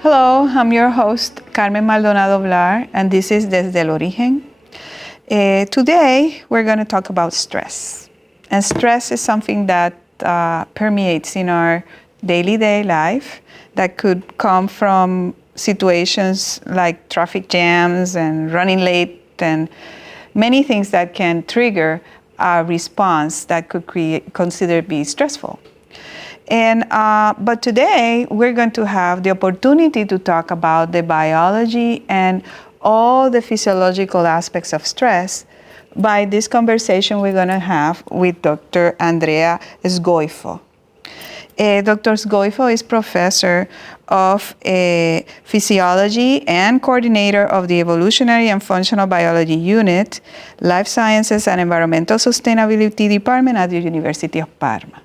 Hello, I'm your host, Carmen Maldonado Blar, and this is Desde el Origen. Today, we're going to talk about stress. And stress is something that permeates in our daily life that could come from situations like traffic jams and running late and many things that can trigger a response that could considered be stressful. But today, we're going to have the opportunity to talk about the biology and all the physiological aspects of stress by this conversation we're going to have with Dr. Andrea Sgoif. Dr. Sgoif is professor of physiology and coordinator of the Evolutionary and Functional Biology Unit, Life Sciences and Environmental Sustainability Department at the University of Parma.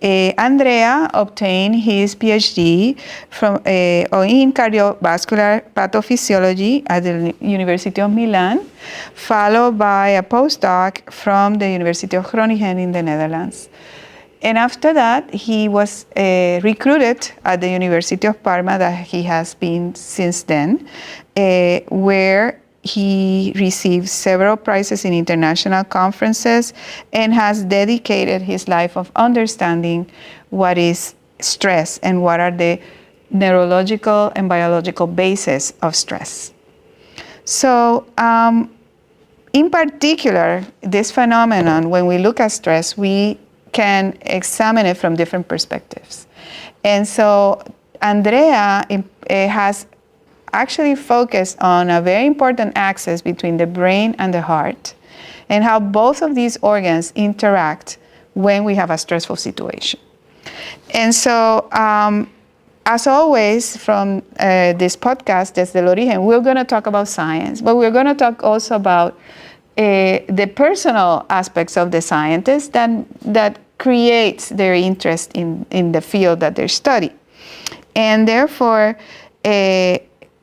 Andrea obtained his PhD in cardiovascular pathophysiology at the University of Milan, followed by a postdoc from the University of Groningen in the Netherlands. And after that, he was recruited at the University of Parma, that he has been since then, where he received several prizes in international conferences and has dedicated his life of understanding what is stress and what are the neurological and biological bases of stress. So, in particular, this phenomenon, when we look at stress, we can examine it from different perspectives. And so Andrea has actually focused on a very important axis between the brain and the heart and how both of these organs interact when we have a stressful situation. And so, as always, from this podcast, Desde el Origen, we're going to talk about science, but we're going to talk also about the personal aspects of the scientists that creates their interest in the field that they study. And therefore,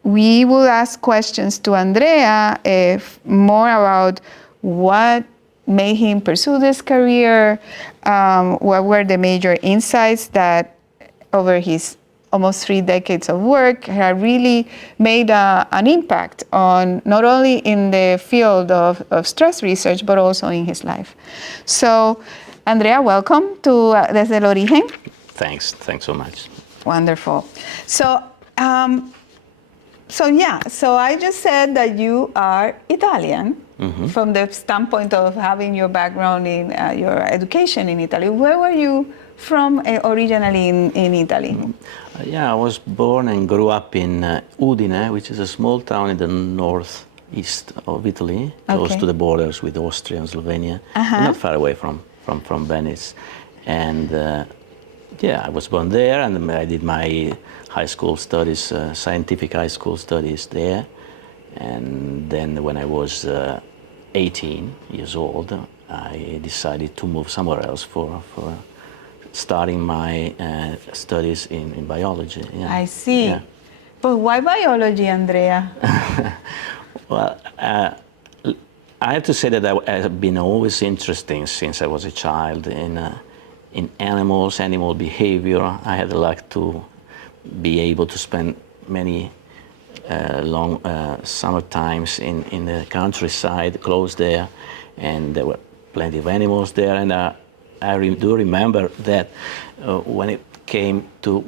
we will ask questions to Andrea more about what made him pursue this career, what were the major insights that over his almost 3 decades of work have really made an impact on not only in the field of stress research, but also in his life. So, Andrea, welcome to Desde el Origen. Thanks so much. Wonderful. So I just said that you are Italian, from the standpoint of having your background in your education in Italy. Where were you from originally in Italy? I was born and grew up in Udine, which is a small town in the northeast of Italy, close to the borders with Austria and Slovenia, not far away from Venice. And I was born there, and I did my high school studies, scientific high school studies there. And then when I was 18 years old, I decided to move somewhere else for starting my studies in biology. Yeah. I see. Yeah. But why biology, Andrea? Well, I have to say that I have been always interested since I was a child in animals, animal behavior. I had the luck to be able to spend many long summer times in the countryside, close there, and there were plenty of animals there. And I do remember that when it came to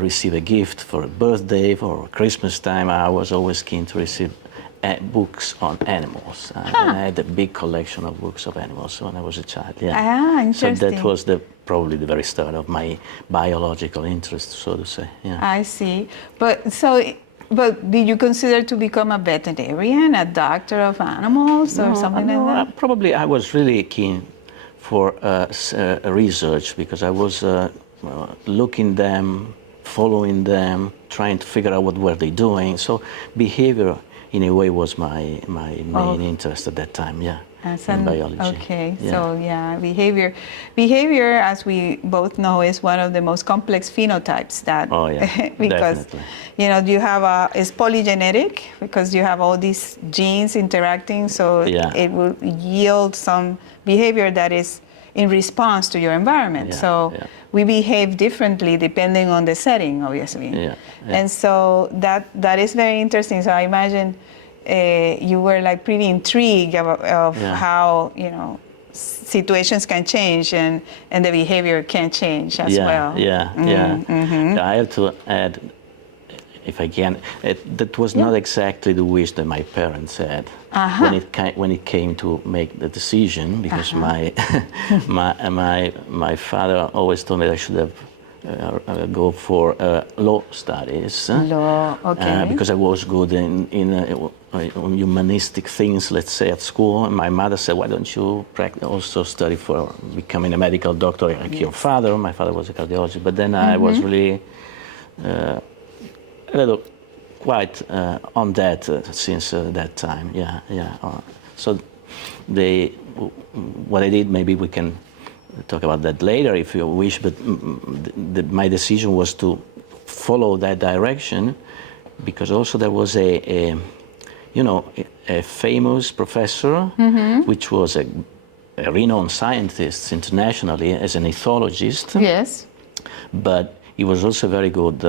receive a gift for a birthday, for Christmas time, I was always keen to receive books on animals. I had a big collection of books of animals when I was a child. Yeah. Interesting. So that was probably the very start of my biological interest, so to say. Yeah. I see. But did you consider to become a veterinarian, a doctor of animals, or something like that? Probably I was really keen for research, because I was looking them, following them, trying to figure out what were they doing. So behavior, in a way, was my main interest at that time. Yeah. In biology. Okay, so behavior, as we both know, is one of the most complex phenotypes that, because definitely. You have it's polygenetic, because you have all these genes interacting, so it will yield some behavior that is in response to your environment. Yeah, So yeah. we behave differently depending on the setting, obviously. Yeah, yeah. And so that is very interesting. So I imagine you were like pretty intrigued of Yeah. how, you know, situations can change and the behavior can change as well. Yeah. I have to add, if I can, that was not exactly the wish that my parents had when it came to make the decision, because my father always told me I should have go for law studies. Law, okay. Because I was good in humanistic things, let's say, at school. And my mother said, why don't you also study for becoming a medical doctor like your father? My father was a cardiologist. But then I was really quite on that since that time. So what I did, maybe we can talk about that later if you wish, but my decision was to follow that direction, because also there was a famous professor, which was a renowned scientist internationally as an ethologist. Yes. But he was also very good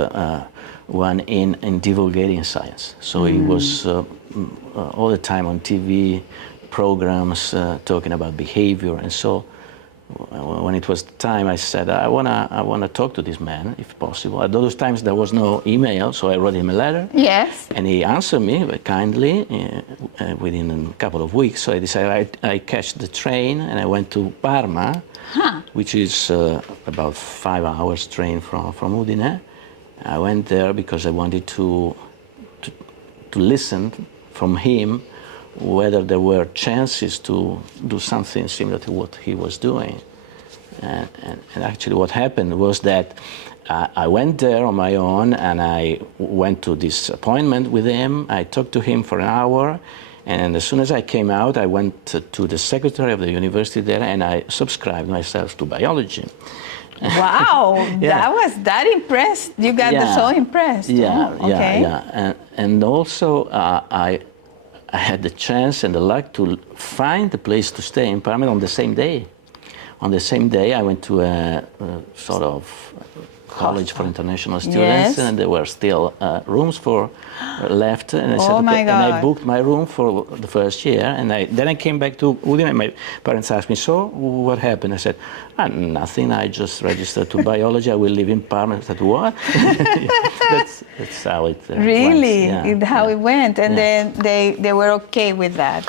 one in divulgating science. So he was all the time on TV programs talking about behavior. And so when it was time, I said, I wanna talk to this man, if possible. At those times, there was no email, so I wrote him a letter. Yes. And he answered me kindly within a couple of weeks. So I decided I catch the train, and I went to Parma, which is about 5 hours train from Udine. I went there because I wanted to listen from him whether there were chances to do something similar to what he was doing. And actually what happened was that I went there on my own, and I went to this appointment with him. I talked to him for an hour, and as soon as I came out, I went to the secretary of the university there, and I subscribed myself to biology. Wow, that was that impressed. You got so impressed. And also I had the chance and the luck to find a place to stay in Parma on the same day. On the same day, I went to a sort of college for international students, and there were still rooms for left. And I said, okay. And I booked my room for the first year. And then I came back to Udine, and my parents asked me, so what happened? I said, nothing. I just registered to biology. I will live in Parma. I said, what? that's how it really went. How it went. And then they were okay with that.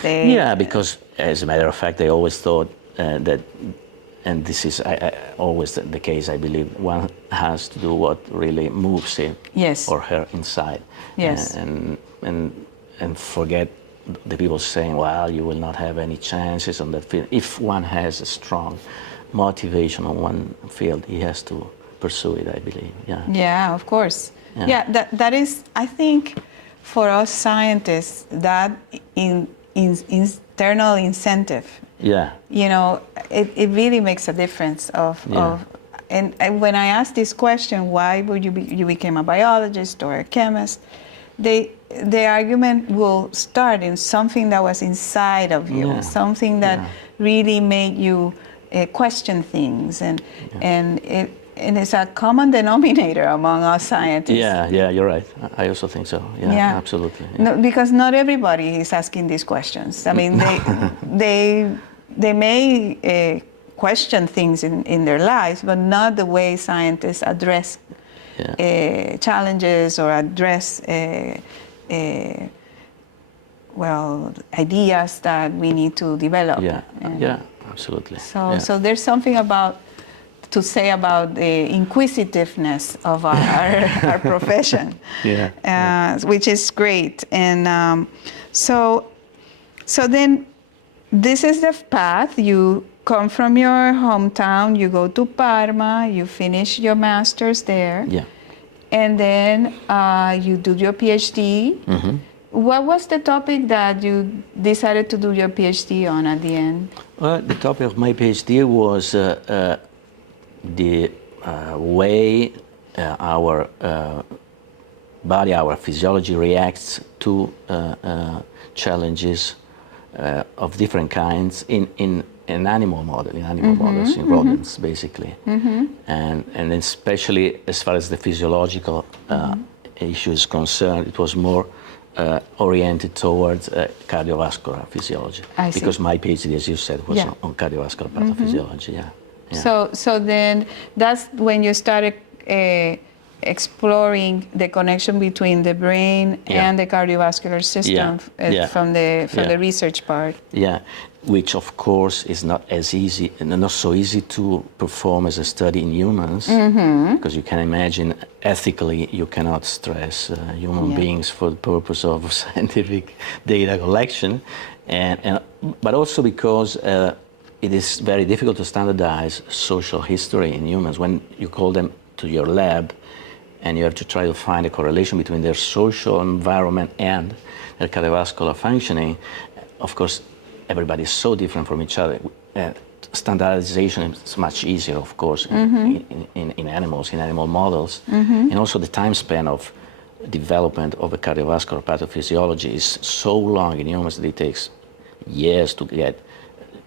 Because as a matter of fact, they always thought that. And this is always the case, I believe. One has to do what really moves him or her inside. Yes. And forget the people saying, well, you will not have any chances on that field. If one has a strong motivation on one field, he has to pursue it, I believe. Yeah, of course. That is, I think, for us scientists, that internal incentive. You know, it really makes a difference and when I ask this question, why would you became a biologist or a chemist, the argument will start in something that was inside of you, something that really made you question things, and it's a common denominator among us scientists. Yeah, you're right. I also think so. Yeah. Absolutely. No, because not everybody is asking these questions. I mean, they may question things in their lives, but not the way scientists address challenges or address ideas that we need to develop. Yeah, absolutely. So there's something to say about the inquisitiveness of our profession, which is great. And so then this is the path. You come from your hometown, you go to Parma, you finish your master's there, and then you do your PhD. What was the topic that you decided to do your PhD on at the end? Well, the topic of my PhD was the way our body, our physiology reacts to challenges of different kinds in an animal model, in animal models, in rodents, basically. And especially as far as the physiological issue is concerned, it was more oriented towards cardiovascular physiology. I see. Because my PhD, as you said, was on cardiovascular pathophysiology, yeah. So then that's when you started exploring the connection between the brain and the cardiovascular system from the research part. Yeah, which of course is not as easy, not so easy to perform as a study in humans, because you can imagine ethically you cannot stress human beings for the purpose of scientific data collection, but also because it is very difficult to standardize social history in humans. When you call them to your lab and you have to try to find a correlation between their social environment and their cardiovascular functioning, of course, everybody is so different from each other. Standardization is much easier, of course, in animals, in animal models. And also the time span of development of a cardiovascular pathophysiology is so long in humans that it takes years to get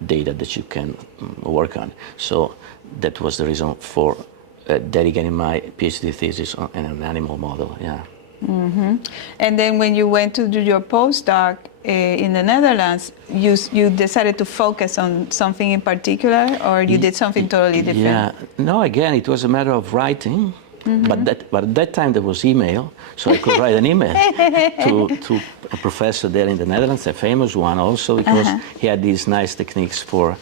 data that you can work on. So that was the reason for dedicating my PhD thesis on an animal model, And then when you went to do your postdoc in the Netherlands, you decided to focus on something in particular, or you did something totally different? Yeah, no, again, it was a matter of writing, but at that time there was email, so I could write an email to a professor there in the Netherlands, a famous one also, because he had these nice techniques for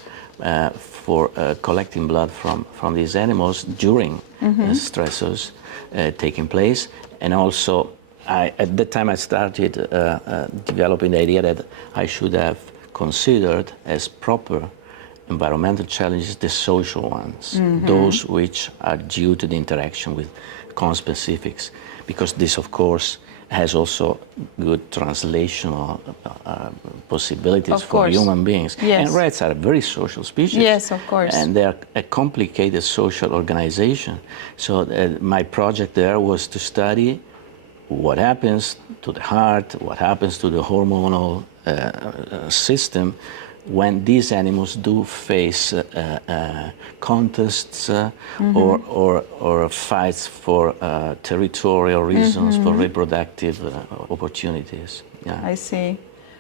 collecting blood from these animals during stressors taking place. And also, at that time I started developing the idea that I should have considered as proper environmental challenges the social ones, those which are due to the interaction with conspecifics, because this, of course, has also good translational possibilities for human beings. Yes. And rats are a very social species. Yes, of course. And they're a complicated social organization. So my project there was to study what happens to the heart, what happens to the hormonal system when these animals do face contests or fights for territorial reasons, for reproductive opportunities. I see.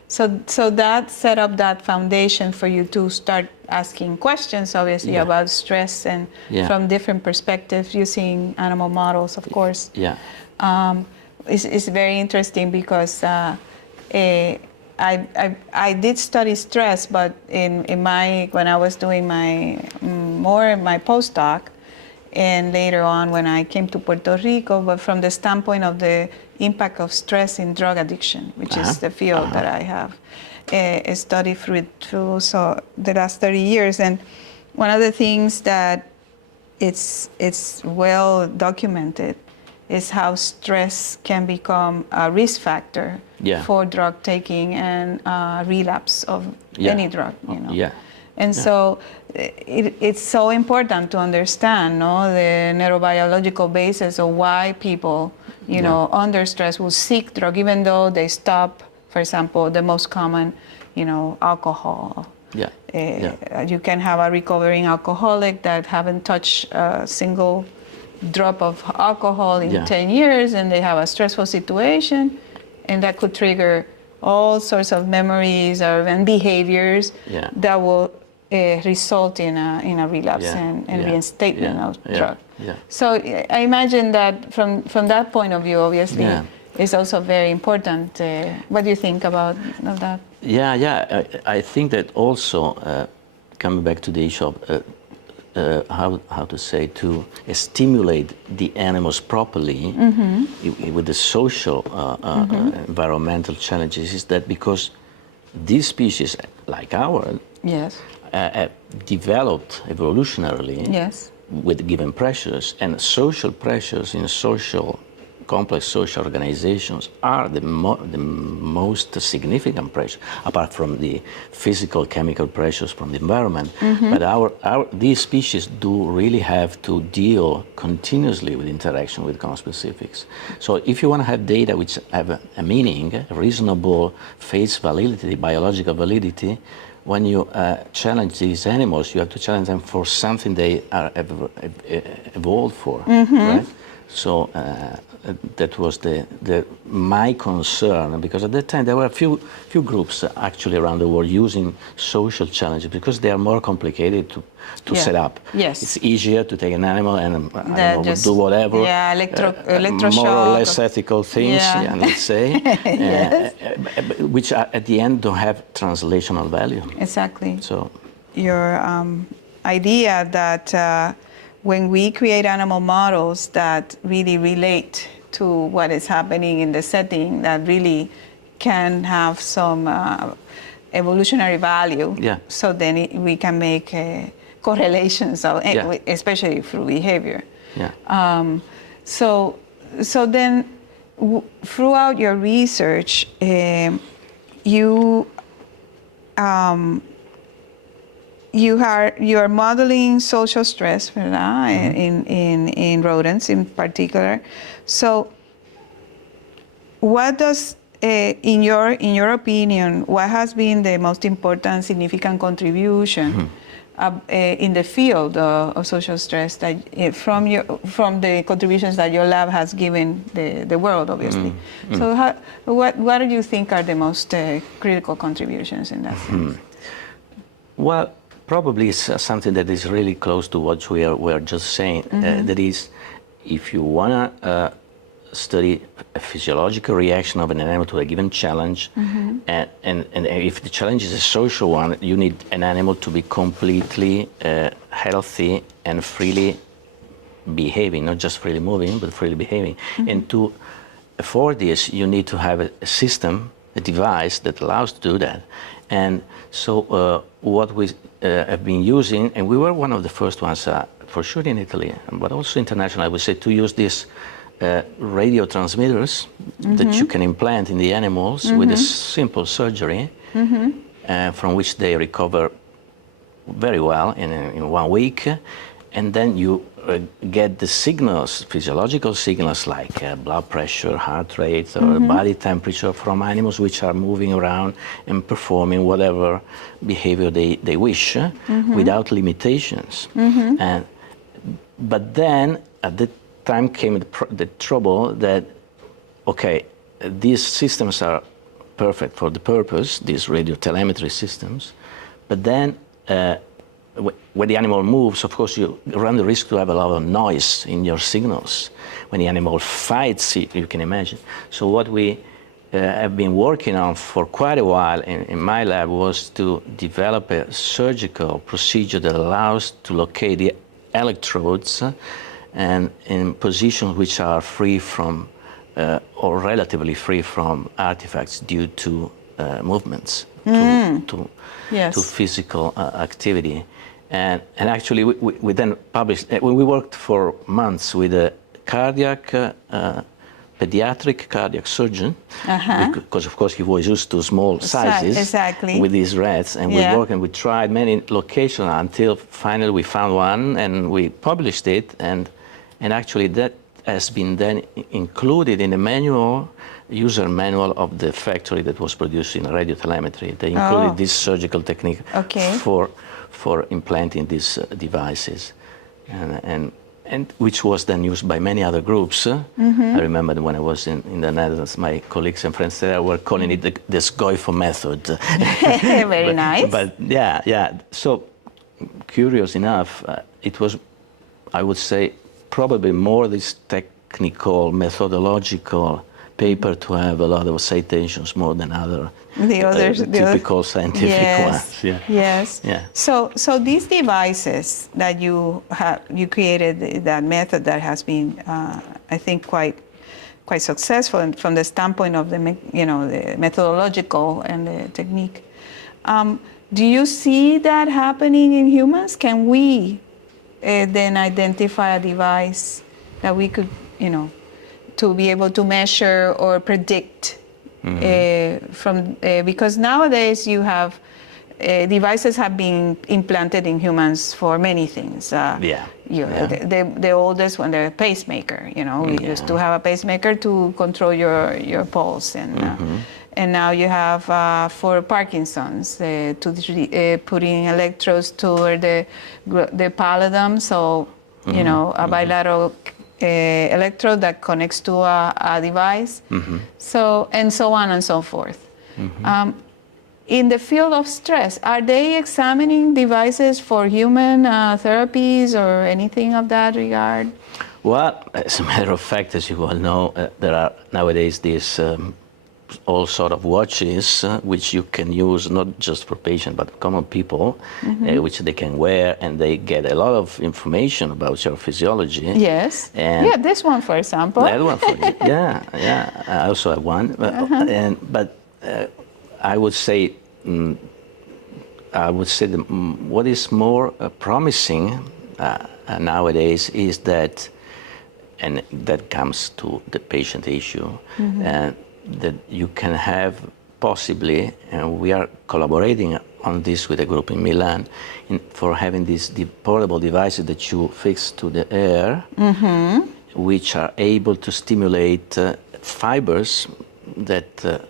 So that set up that foundation for you to start asking questions, obviously, about stress and from different perspectives using animal models, of course. It's very interesting because I did study stress, but when I was doing my postdoc, and later on when I came to Puerto Rico, but from the standpoint of the impact of stress in drug addiction, which is the field that I have studied through so the last 30 years. And one of the things that it's well documented is how stress can become a risk factor for drug taking and relapse of any drug, And so it's so important to understand, the neurobiological basis of why people, under stress will seek drug, even though they stop, for example, the most common, alcohol. You can have a recovering alcoholic that haven't touched a single drop of alcohol in 10 years, and they have a stressful situation, and that could trigger all sorts of memories and behaviors that will result in a relapse and reinstatement of drug. So I imagine that from that point of view, obviously, it's also very important. What do you think about that? I think that also, coming back to the issue of how to say, to stimulate the animals properly with the social environmental challenges, is that because these species, like ours, developed evolutionarily with given pressures, and social pressures in complex social organizations are the most significant pressure, apart from the physical chemical pressures from the environment. But these species do really have to deal continuously with interaction with conspecifics. So if you want to have data which have a meaning, a reasonable face validity, biological validity, when you challenge these animals, you have to challenge them for something they are evolved for, right? So that was my concern, because at that time there were a few groups actually around the world using social challenges because they are more complicated to set up. Yes. It's easier to take an animal and do whatever. Yeah, electroshock. More or less ethical things, let's say, Yes. which at the end don't have translational value. Exactly. So your idea that when we create animal models that really relate to what is happening in the setting, that really can have some evolutionary value. Yeah. So then we can make correlations, especially through behavior. Yeah. So then, throughout your research, you are modeling social stress, ¿verdad? In rodents in particular. So, what does, in your opinion, what has been the most important, significant contribution in the field of social stress that from the contributions that your lab has given the world, obviously? So, what do you think are the most critical contributions in that sense? Well, probably it's something that is really close to what we are just saying. That is, if you want to study a physiological reaction of an animal to a given challenge, and if the challenge is a social one, you need an animal to be completely healthy and freely behaving, not just freely moving, but freely behaving. And for this, you need to have a system, a device that allows to do that. And so what we have been using, and we were one of the first ones, for sure in Italy, but also internationally, I would say, to use these radio transmitters that you can implant in the animals with a simple surgery, from which they recover very well in 1 week. And then you get the signals, physiological signals like blood pressure, heart rate, or body temperature from animals which are moving around and performing whatever behavior they wish without limitations. But then at the time came the trouble that, okay, these systems are perfect for the purpose, these radiotelemetry systems, but then when the animal moves, of course, you run the risk to have a lot of noise in your signals. When the animal fights, you can imagine. So what we have been working on for quite a while in my lab was to develop a surgical procedure that allows to locate the electrodes and in positions which are free from, or relatively free from artifacts due to movements, to physical activity. And actually, we then published, we worked for months with a pediatric cardiac surgeon, because of course he was used to small sizes with these rats, and we worked and we tried many locations until finally we found one and we published it, and actually that has been then included in the manual, user manual of the factory that was producing radiotelemetry. They included this surgical technique for implanting these devices, and which was then used by many other groups. I remember that when I was in the Netherlands, my colleagues and friends there were calling it the Sgoif method. Very nice. But yeah. So curious enough, it was, I would say, probably more this technical, methodological paper to have a lot of citations more than other typical scientific ones. Yes. So these devices that you created, that method that has been, I think, quite successful, and from the standpoint of the methodological and the technique. Do you see that happening in humans? Can we then identify a device that we could, to be able to measure or predict because nowadays you have devices have been implanted in humans for many things. The oldest one, the pacemaker. We used to have a pacemaker to control your pulse, and And now you have for Parkinson's putting electrodes toward the pallidum, so you know, a bilateral electrode that connects to a device. So and so on and so forth. In the field of stress, are they examining devices for human therapies or anything of that regard? Well, as a matter of fact, as you all know, there are nowadays these all sort of watches which you can use not just for patients but common people, which they can wear, and they get a lot of information about your physiology. Yes. And yeah, this one, for example. that one for you. Yeah. I also have one. But I would say what is more promising nowadays is that, and that comes to the patient issue, that you can have possibly, and we are collaborating on this with a group in Milan, for having these portable devices that you fix to the air, which are able to stimulate fibers that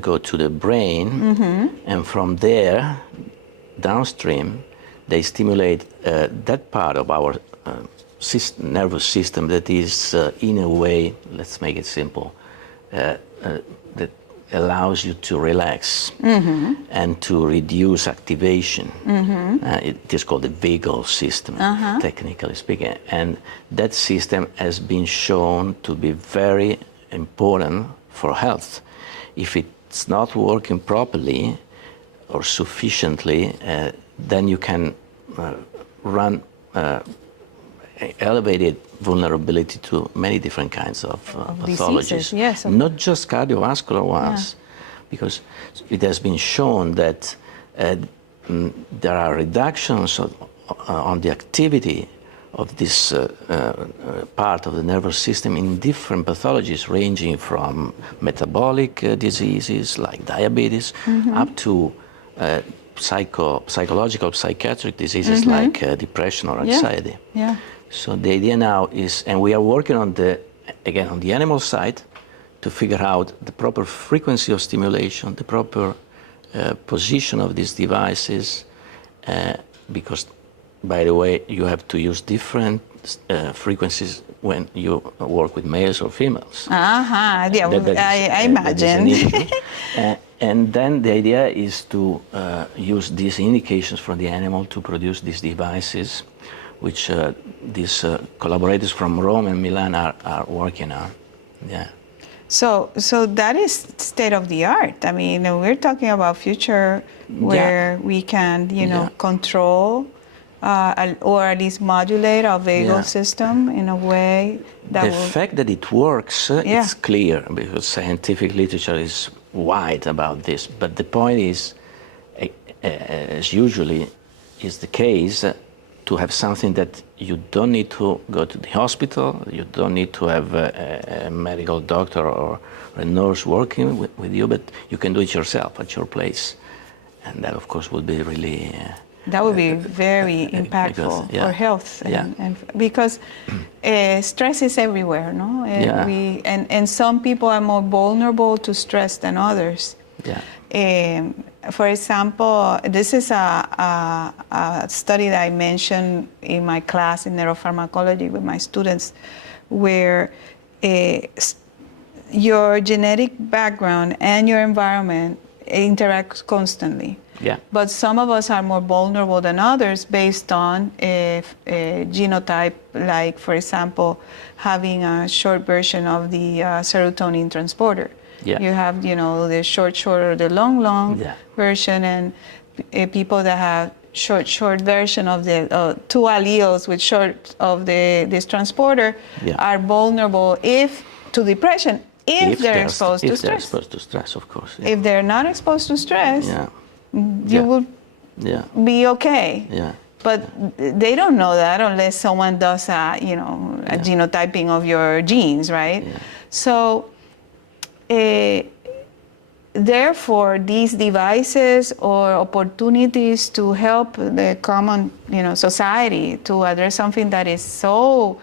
go to the brain, and from there, downstream, they stimulate that part of our nervous system that is, in a way, let's make it simple, that allows you to relax and to reduce activation. It is called the vagal system, technically speaking. And that system has been shown to be very important for health. If it's not working properly or sufficiently, then you can run elevated vulnerability to many different kinds of pathologies, yes, not just cardiovascular ones, because it has been shown that there are reductions on the activity of this part of the nervous system in different pathologies, ranging from metabolic diseases like diabetes up to psychological, psychiatric diseases like depression or anxiety. So the idea now is, and we are working on the animal side to figure out the proper frequency of stimulation, the proper position of these devices, because, by the way, you have to use different frequencies when you work with males or females. I imagine. And then the idea is to use these indications from the animal to produce these devices, which these collaborators from Rome and Milan are working on. So that is state of the art. I mean, we're talking about future where we can, control or at least modulate our vagal system in a way that the fact that it works, it's clear, because scientific literature is wide about this. But the point is, as usually is the case, to have something that you don't need to go to the hospital, you don't need to have a medical doctor or a nurse working with you, but you can do it yourself at your place. And that, of course, would be really... that would be very impactful for health. And because stress is everywhere, no? And some people are more vulnerable to stress than others. For example, this is a study that I mentioned in my class in neuropharmacology with my students, where your genetic background and your environment interact constantly. But some of us are more vulnerable than others based on a genotype, like, for example, having a short version of the serotonin transporter. You have, the short or the long version, and people that have short version of the two alleles with short of this transporter are vulnerable to depression if they're exposed to stress. If they're exposed to stress, of course. If they're not exposed to stress, you will be okay. But they don't know that unless someone does a genotyping of your genes, right? So therefore, these devices or opportunities to help the common, society to address something that is so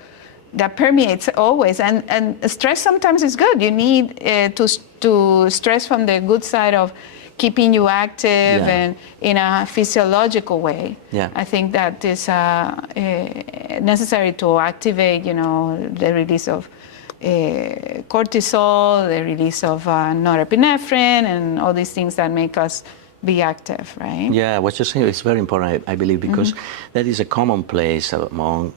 that permeates always. And stress sometimes is good. You need to stress from the good side of keeping you active and in a physiological way. Yeah. I think that is necessary to activate, the release of cortisol, the release of norepinephrine, and all these things that make us be active, right? Yeah, what you're saying is very important, I believe, because that is a commonplace among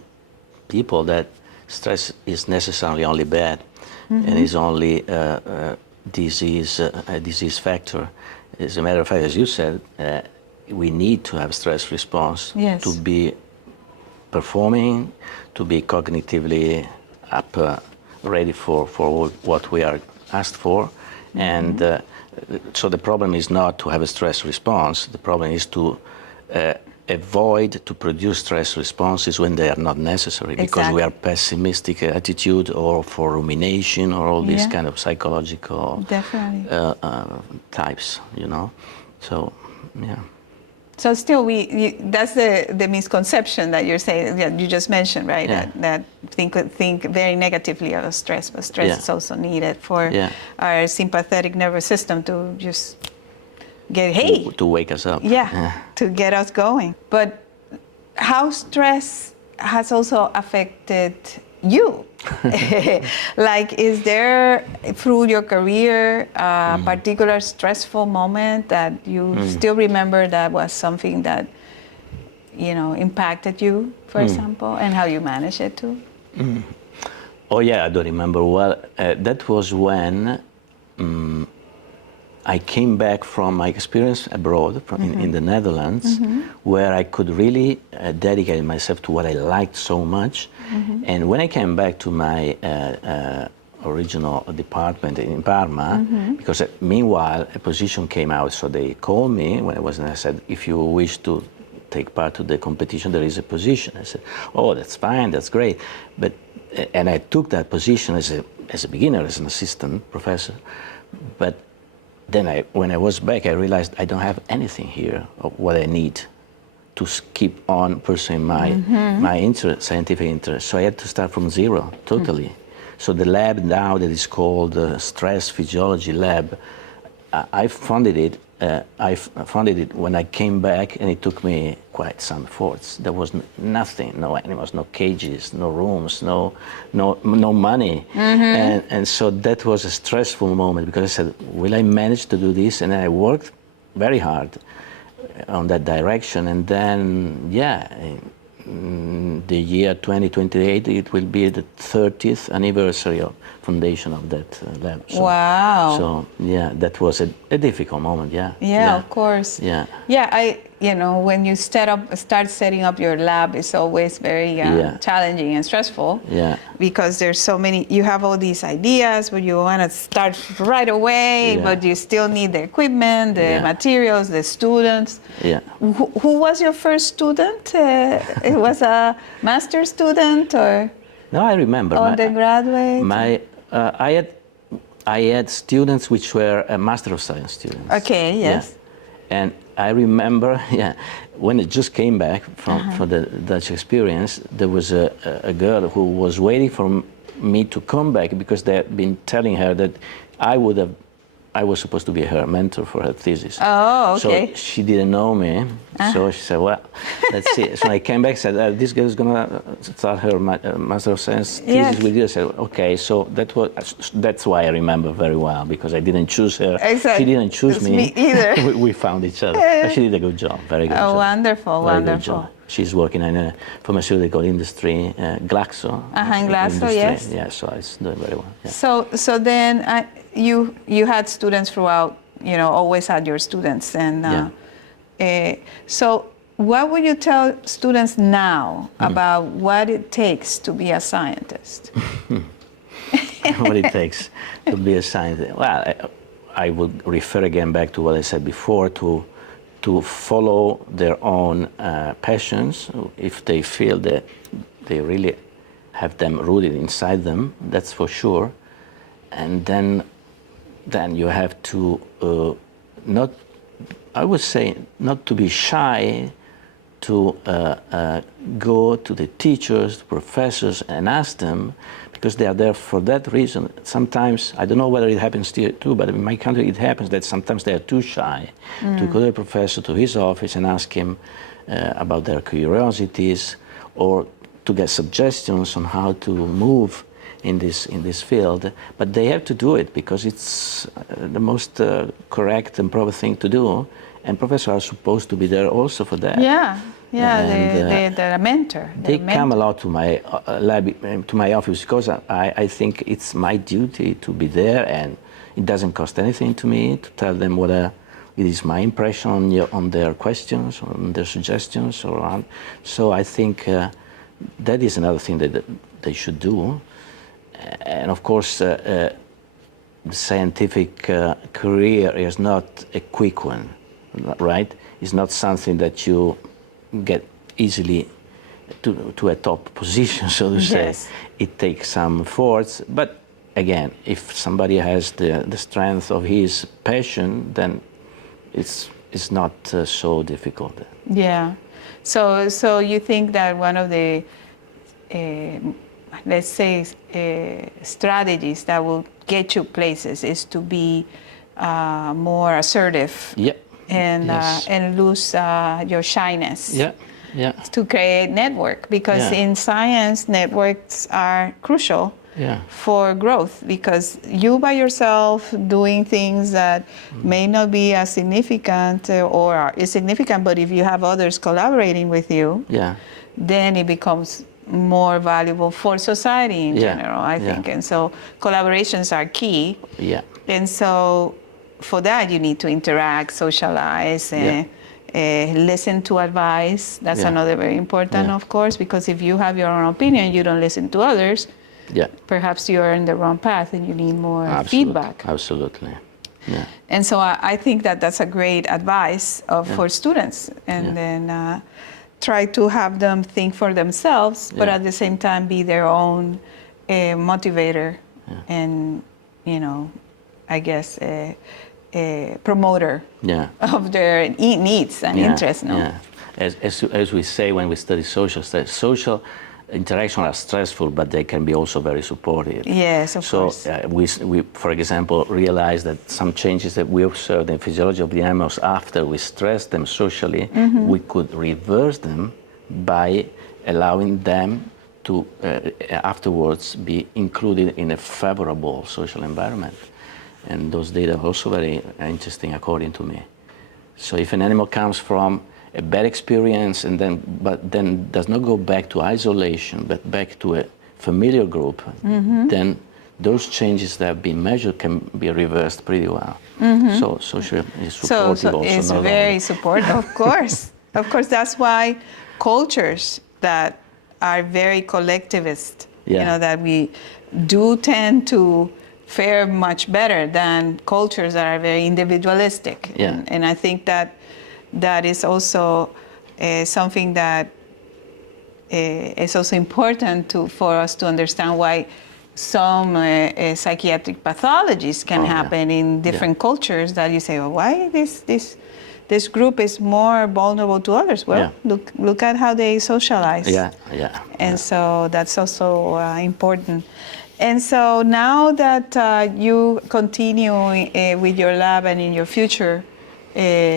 people, that stress is necessarily only bad and is only a disease factor. As a matter of fact, as you said, we need to have stress response to be performing, to be cognitively up, ready for what we are asked for. And so the problem is not to have a stress response. The problem is to avoid to produce stress responses when they are not necessary, because we are pessimistic attitude or for rumination or all these kind of psychological types, So, yeah. So still, that's the misconception that you're saying, that you just mentioned, right? Yeah. That think very negatively of stress, but stress is also needed for our sympathetic nervous system to just to wake us up. To get us going. But how stress has also affected you? Like, is there through your career a particular stressful moment that you still remember that was something that impacted you, for example, and how you managed it too? Oh yeah, I do remember well. That was when I came back from my experience abroad in the Netherlands, where I could really dedicate myself to what I liked so much. And when I came back to my original department in Parma, because meanwhile a position came out, so they called me when I was, and I said, if you wish to take part to the competition, there is a position. I said, oh, that's fine, that's great. And I took that position as a beginner, as an assistant professor. But then when I was back, I realized I don't have anything here of what I need to keep on pursuing my interest, scientific interest. So I had to start from zero, totally. So the lab now that is called Stress Physiology Lab, I funded it. I funded it when I came back, and it took me quite some efforts. There was nothing, no animals, no cages, no rooms, no money, and so that was a stressful moment, because I said, will I manage to do this? And I worked very hard on that direction, and then the year 2028, it will be the 30th anniversary of foundation of that lab. So, wow. So yeah, that was a difficult moment. Yeah, of course. Yeah. When you start setting up your lab, it's always very challenging and stressful. Yeah. Because there's so many, you have all these ideas, but you want to start right away, but you still need the equipment, the materials, the students. Yeah. Who was your first student? It was a master's student, or? No, I remember. Undergraduate? I had students which were Master of Science students. Okay, yes. Yeah. And I remember, when I just came back from the Dutch experience, there was a girl who was waiting for me to come back, because they had been telling her that I was supposed to be her mentor for her thesis. Oh, okay. So she didn't know me. So she said, well, let's see. So I came back and said, this girl is going to start her Master of Science thesis with you. I said, okay. So that's why I remember very well, because I didn't choose her. Exactly. She didn't choose me either. we found each other. But she did a good job, very good job. Wonderful, very wonderful. Good job. She's working in a pharmaceutical industry, Glaxo. In Glaxo, yes. Yeah, so it's doing very well. Yeah. So then you had students throughout, always had your students. And so what would you tell students now about what it takes to be a scientist? What it takes to be a scientist? Well, I would refer again back to what I said before, to follow their own passions. If they feel that they really have them rooted inside them, that's for sure. And then you have to not to be shy to go to the teachers, professors, and ask them, because they are there for that reason. Sometimes, I don't know whether it happens here too, but in my country it happens that sometimes they are too shy to go to the professor, to his office, and ask him about their curiosities, or to get suggestions on how to move in this field. But they have to do it because it's the most correct and proper thing to do. And professors are supposed to be there also for that. Yeah, they're a mentor. They come a lot to my lab, to my office, because I think it's my duty to be there, and it doesn't cost anything to me to tell them what it is my impression on their questions, on their suggestions, or on. So I think that is another thing that they should do. And of course, the scientific career is not a quick one, right? It's not something that you get easily to a top position, so to say. Yes. It takes some efforts, but again, if somebody has the strength of his passion, then it's not so difficult. Yeah. So you think that one of the let's say strategies that will get you places is to be more assertive. Yeah. And Yes. and lose your shyness. Yeah. Yeah. To create network, because in science networks are crucial for growth, because you by yourself doing things that may not be as significant or are insignificant, but if you have others collaborating with you, then it becomes more valuable for society in general, I think. And so collaborations are key. Yeah. And so for that you need to interact, socialize, listen to advice. That's another very important, of course, because if you have your own opinion, you don't listen to others, perhaps you're in the wrong path and you need more feedback. Absolutely. Yeah. And so I think that that's a great advice for students. And then try to have them think for themselves, but at the same time be their own motivator and, I guess, a promoter of their needs and interests. No? Yeah. As we say when we study social studies, social interactions are stressful, but they can be also very supportive. Yes, of course. So we, for example, realize that some changes that we observed in the physiology of the animals after we stressed them socially, we could reverse them by allowing them to afterwards be included in a favorable social environment. And those data are also very interesting, according to me. So if an animal comes from a bad experience but then does not go back to isolation, but back to a familiar group, then those changes that have been measured can be reversed pretty well. So social is supportive so also. It's very supportive, of course. Of course, that's why cultures that are very collectivist, that we do tend to fare much better than cultures that are very individualistic. And I think that is also something that is also important for us to understand why some psychiatric pathologies can happen in different cultures, that you say, well, why this group is more vulnerable to others? Well, look at how they socialize. And so that's also important. And so now that you continue with your lab and in your future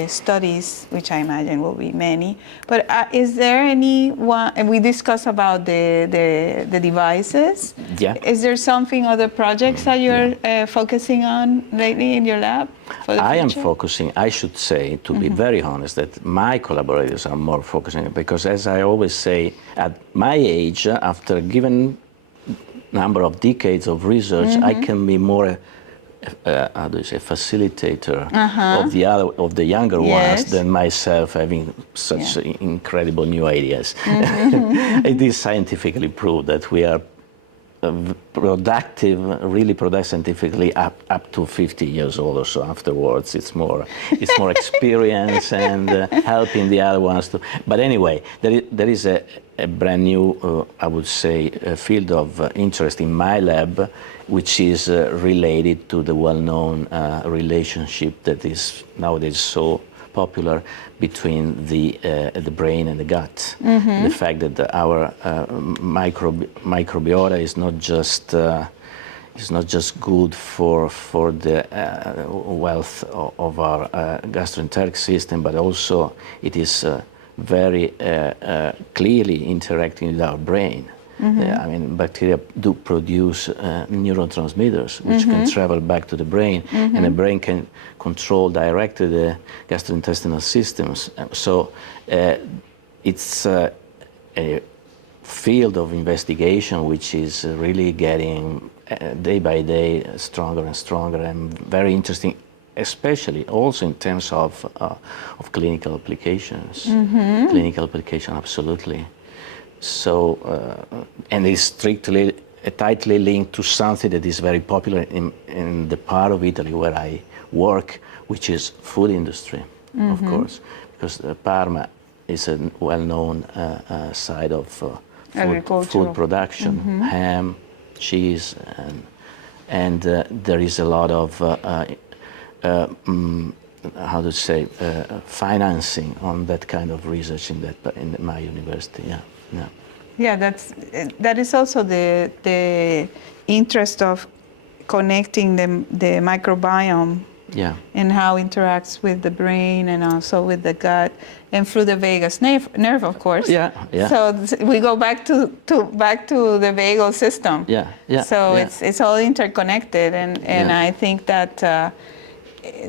studies, which I imagine will be many, but is there any one, and we discussed about the devices. Is there something, other projects that you're focusing on lately in your lab for the future? I am focusing, I should say, to be very honest, that my collaborators are more focusing, because as I always say, at my age, after a given number of decades of research, I can be more how do you say, facilitator of the younger ones than myself having such incredible new ideas. It is scientifically proved that we are productive, really productive scientifically up to 50 years old or so. Afterwards, it's more experience and helping the other ones to. But anyway, there is a brand new, I would say, field of interest in my lab, which is related to the well-known relationship that is nowadays so popular between the brain and the gut. The fact that our microbiota is not just good for the wealth of our gastroenteric system, but also it is very clearly interacting with our brain. I mean, bacteria do produce neurotransmitters which can travel back to the brain, and the brain can control directly the gastrointestinal systems. So it's a field of investigation which is really getting day by day stronger and stronger, and very interesting, especially also in terms of clinical applications. Clinical application, absolutely. So, and it's strictly, tightly linked to something that is very popular in the part of Italy where I work, which is food industry, of course, because Parma is a well-known side of food production, ham, cheese, and there is a lot of how to say financing on that kind of research in my university. Yeah, that is also the interest of connecting the microbiome and how it interacts with the brain and also with the gut and through the vagus nerve, of course. So we go back to the vagal system. So it's all interconnected, and I think that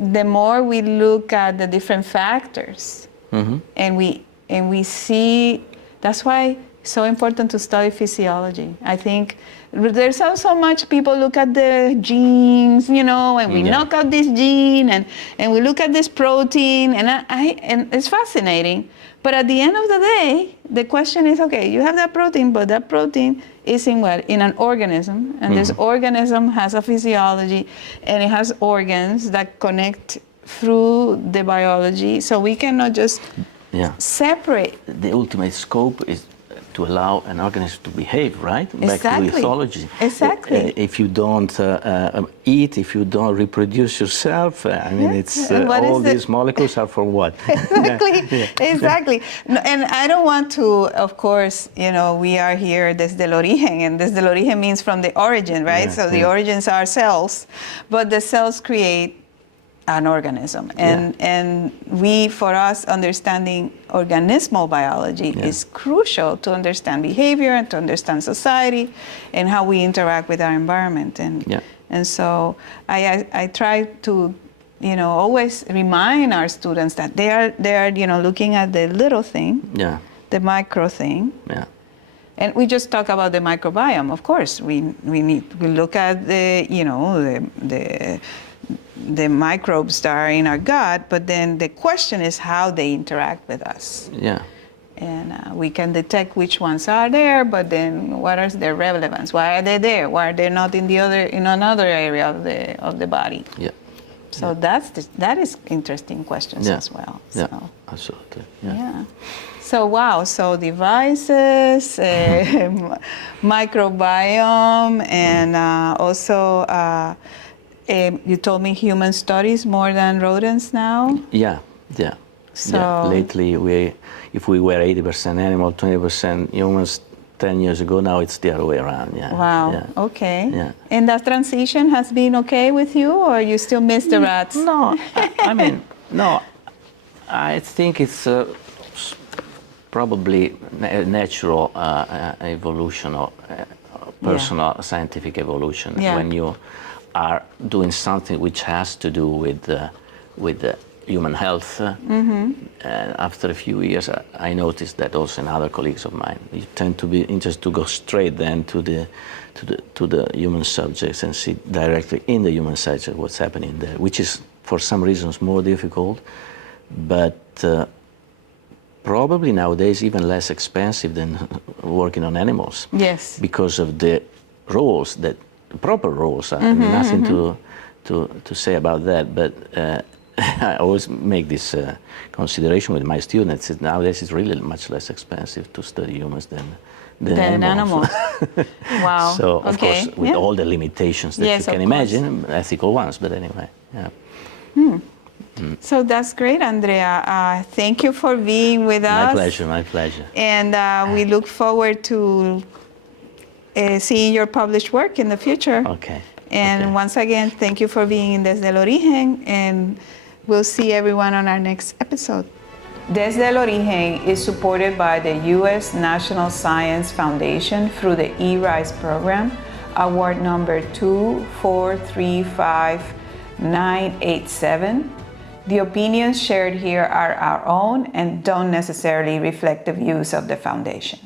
the more we look at the different factors, and we see, that's why it's so important to study physiology. I think there's so much people look at the genes, and we knock out this gene, and we look at this protein, and it's fascinating. But at the end of the day, the question is, okay, you have that protein, but that protein is in what? In an organism, and this organism has a physiology, and it has organs that connect through the biology. So we cannot just separate. The ultimate scope is to allow an organism to behave, right? Exactly. Back to ethology. Exactly. If you don't eat, if you don't reproduce yourself, I mean, it's all these molecules are for what? Exactly. Exactly. No, and I don't want to, of course, we are here desde el origen, and desde el origen means from the origin, right? So the origins are cells, but the cells create an organism, and for us, understanding organismal biology is crucial to understand behavior and to understand society and how we interact with our environment. And so I try to always remind our students that they are looking at the little thing, the micro thing. And we just talk about the microbiome. Of course, we look at the microbes that are in our gut, but then the question is how they interact with us. And we can detect which ones are there, but then what is their relevance? Why are they there? Why are they not in another area of the body? So that is interesting questions as well. So. Absolutely. So wow. So devices, microbiome, and also. You told me human studies more than rodents now? So lately, if we were 80% animal, 20% humans 10 years ago, now it's the other way around. Wow. Okay. And that transition has been okay with you, or you still miss the rats? No, no. I think it's probably a natural evolution or personal scientific evolution when you are doing something which has to do with human health. After a few years, I noticed that also in other colleagues of mine, you tend to be interested to go straight then to the human subjects and see directly in the human subject what's happening there, which is for some reasons more difficult, but probably nowadays even less expensive than working on animals. Because of the roles that proper roles. Nothing to say about that, but I always make this consideration with my students. Nowadays, it's really much less expensive to study humans than animals. Wow. So, of course, with all the limitations that you can imagine, ethical ones, but anyway, So that's great, Andrea. Thank you for being with us. My pleasure, my pleasure. And we look forward to seeing your published work in the future. Okay. And once again, thank you for being in Desde el Origen, and we'll see everyone on our next episode. Desde el Origen is supported by the U.S. National Science Foundation through the eRISE program, award number 2435987. The opinions shared here are our own and don't necessarily reflect the views of the foundation.